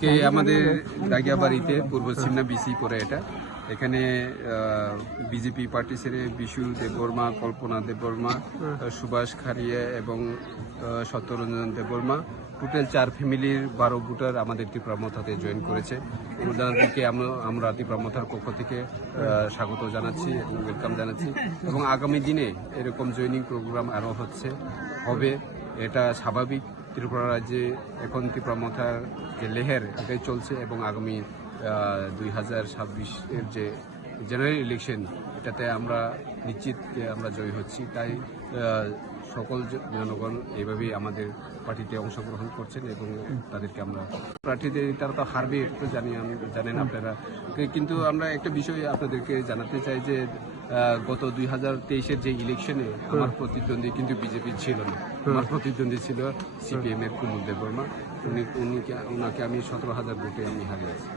আমাদের দাগিয়াবাড়িতে পূর্ব সিমনা বিসি পরে এটা এখানে বিজেপি পার্টি ছেড়ে বিশু দেববর্মা, কল্পনা দেববর্মা, সুভাষ খারিয়া এবং সত্যরঞ্জন দেববর্মা টোটাল 4 ফ্যামিলির 12 ভোটার আমাদের ত্রিপুরা মথাতে জয়েন করেছে। ওনাদেরকে আমরা ত্রিপুরা মথার পক্ষ থেকে স্বাগত জানাচ্ছি এবং ওয়েলকাম জানাচ্ছি এবং আগামী দিনে এরকম জয়েনিং প্রোগ্রাম আরও হবে এটা স্বাভাবিক। ত্রিপুরা রাজ্যে এখন ত্রিপুরা মথার যে লেহের এটাই চলছে এবং আগামী 2026-এর যে জেনারেল ইলেকশন এটাতে আমরা নিশ্চিত আমরা জয়ী হচ্ছি। তাই সকল জনগণ এইভাবেই আমাদের পার্টিতে অংশগ্রহণ করছেন এবং তাদেরকে আমরা প্রার্থীদের তারা তো হারবে এটা তো জানেন আপনারা, কিন্তু আমরা একটা বিষয় আপনাদেরকে জানাতে চাই যে গত 2023-এর যে ইলেকশনে আমার প্রতিদ্বন্দ্বী কিন্তু বিজেপি ছিল না, আমার প্রতিদ্বন্দ্বী ছিল সিপিএম এর কুমুদ দেববর্মা। ওনাকে আমি 17,000 ভোটে আমি হারিয়েছি।